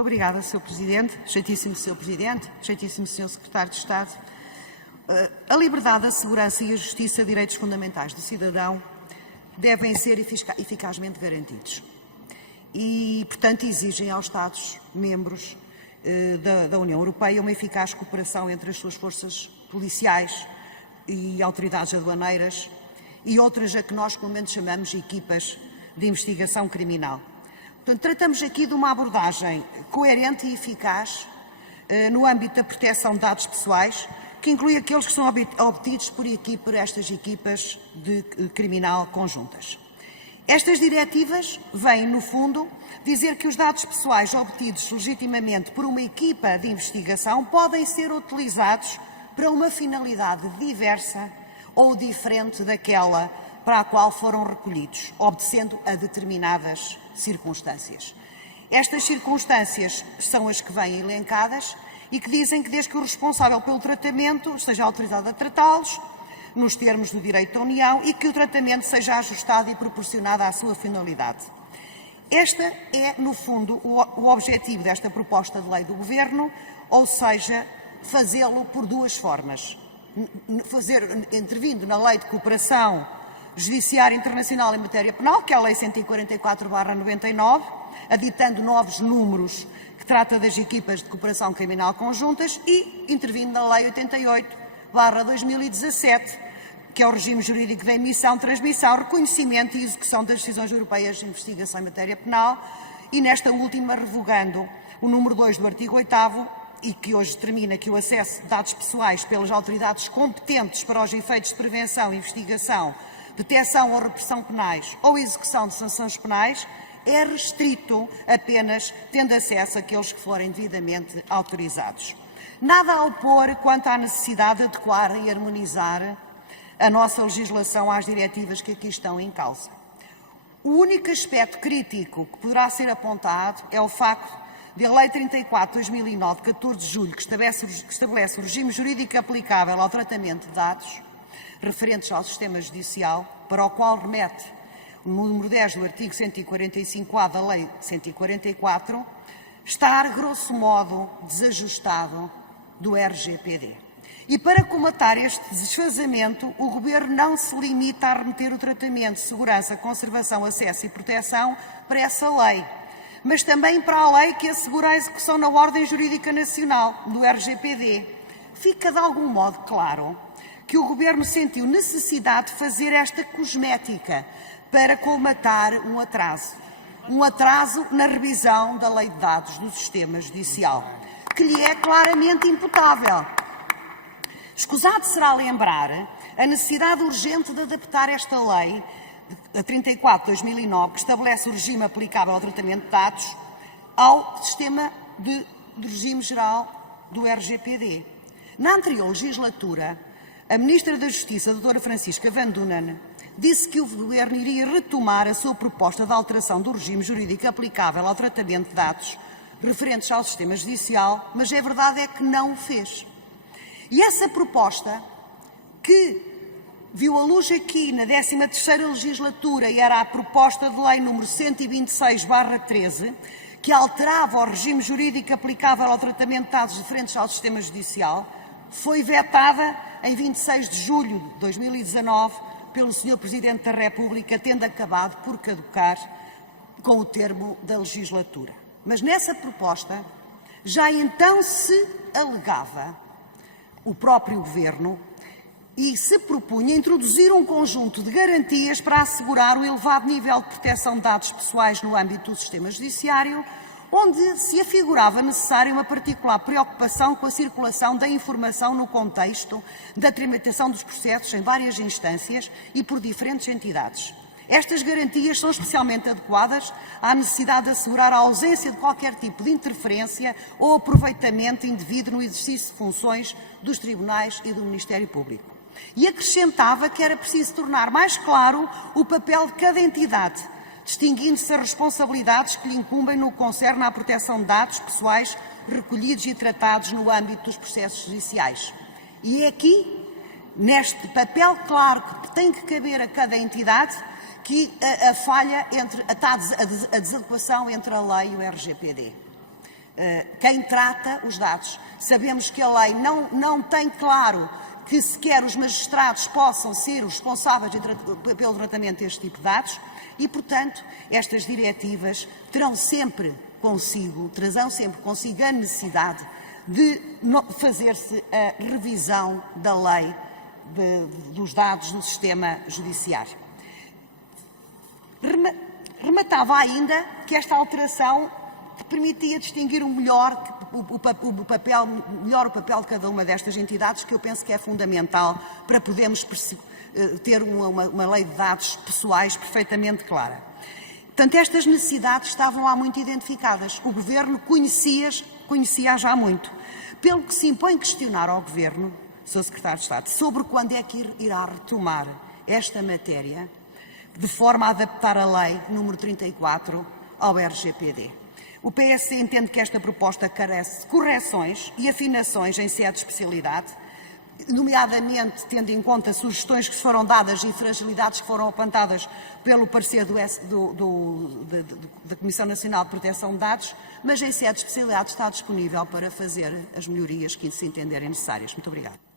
Muito obrigada, Sr. Presidente. Excelentíssimo Sr. Presidente, excelentíssimo Sr. Secretário de Estado. A liberdade, a segurança e a justiça, direitos fundamentais do cidadão, devem ser eficazmente garantidos. E, portanto, exigem aos Estados-membros da União Europeia uma eficaz cooperação entre as suas forças policiais e autoridades aduaneiras e outras a que nós comumente chamamos equipas de investigação criminal. Portanto, tratamos aqui de uma abordagem coerente e eficaz no âmbito da proteção de dados pessoais, que inclui aqueles que são obtidos por estas equipas de criminal conjuntas. Estas diretivas vêm, no fundo, dizer que os dados pessoais obtidos legitimamente por uma equipa de investigação podem ser utilizados para uma finalidade diversa ou diferente daquela para a qual foram recolhidos, obedecendo a determinadas circunstâncias. Estas circunstâncias são as que vêm elencadas e que dizem que desde que o responsável pelo tratamento esteja autorizado a tratá-los, nos termos do direito da União, e que o tratamento seja ajustado e proporcionado à sua finalidade. Este é, no fundo, o objetivo desta proposta de lei do Governo, ou seja, fazê-lo por duas formas. Intervindo na Lei de Cooperação Judiciária Internacional em Matéria Penal, que é a Lei 144/99, aditando novos números que trata das equipas de cooperação criminal conjuntas, e intervindo na Lei 88/2017, que é o regime jurídico da emissão, transmissão, reconhecimento e execução das decisões europeias de investigação em matéria penal, e nesta última revogando o número 2 do artigo 8º, e que hoje determina que o acesso de dados pessoais pelas autoridades competentes para os efeitos de prevenção, investigação, detecção ou repressão penais ou execução de sanções penais é restrito apenas tendo acesso àqueles que forem devidamente autorizados. Nada a opor quanto à necessidade de adequar e harmonizar a nossa legislação às diretivas que aqui estão em causa. O único aspecto crítico que poderá ser apontado é o facto de a Lei 34/2009, de 14 de julho, que estabelece o regime jurídico aplicável ao tratamento de dados referentes ao sistema judicial, para o qual remete o número 10 do artigo 145-A da Lei 144, estar, grosso modo, desajustado do RGPD. E para comatar este desfazamento, o Governo não se limita a remeter o tratamento, segurança, conservação, acesso e proteção para essa lei, mas também para a lei que assegura a execução na ordem jurídica nacional, do RGPD. Fica de algum modo claro que o Governo sentiu necessidade de fazer esta cosmética para colmatar um atraso na revisão da Lei de Dados do Sistema Judicial, que lhe é claramente imputável. Escusado será lembrar a necessidade urgente de adaptar esta lei, a 34/2009, que estabelece o regime aplicável ao tratamento de dados, ao sistema de regime geral do RGPD. Na anterior legislatura, a Ministra da Justiça, a Dra. Francisca Van Dunen, disse que o Governo iria retomar a sua proposta de alteração do regime jurídico aplicável ao tratamento de dados referentes ao sistema judicial, mas a verdade é que não o fez. E essa proposta, que viu a luz aqui na 13ª legislatura e era a proposta de lei número 126/13, que alterava o regime jurídico aplicável ao tratamento de dados referentes ao sistema judicial, foi vetada em 26 de julho de 2019 pelo Sr. Presidente da República, tendo acabado por caducar com o termo da legislatura. Mas nessa proposta já então se alegava o próprio Governo e se propunha introduzir um conjunto de garantias para assegurar o elevado nível de proteção de dados pessoais no âmbito do sistema judiciário, onde se afigurava necessária uma particular preocupação com a circulação da informação no contexto da tramitação dos processos em várias instâncias e por diferentes entidades. Estas garantias são especialmente adequadas à necessidade de assegurar a ausência de qualquer tipo de interferência ou aproveitamento indevido no exercício de funções dos tribunais e do Ministério Público. E acrescentava que era preciso tornar mais claro o papel de cada entidade, distinguindo-se as responsabilidades que lhe incumbem no que concerne à proteção de dados pessoais recolhidos e tratados no âmbito dos processos judiciais. E é aqui, neste papel claro que tem que caber a cada entidade, que a falha está a desadequação entre a lei e o RGPD. quem trata os dados. Sabemos que a lei não tem claro que sequer os magistrados possam ser os responsáveis pelo tratamento deste tipo de dados e, portanto, estas diretivas trazão sempre consigo a necessidade de fazer-se a revisão da lei dos dados do sistema judiciário. Rematava ainda que esta alteração permitia distinguir melhor o papel de cada uma destas entidades, que eu penso que é fundamental para podermos ter uma lei de dados pessoais perfeitamente clara. Portanto, estas necessidades estavam lá muito identificadas. O Governo conhecia já muito. Pelo que se impõe questionar ao Governo, Sr. Secretário de Estado, sobre quando é que irá retomar esta matéria, de forma a adaptar a lei número 34 ao RGPD. O PSD entende que esta proposta carece de correções e afinações em sede de especialidade, nomeadamente tendo em conta sugestões que foram dadas e fragilidades que foram apontadas pelo parecer da Comissão Nacional de Proteção de Dados, mas em sede de especialidade está disponível para fazer as melhorias que se entenderem necessárias. Muito obrigada.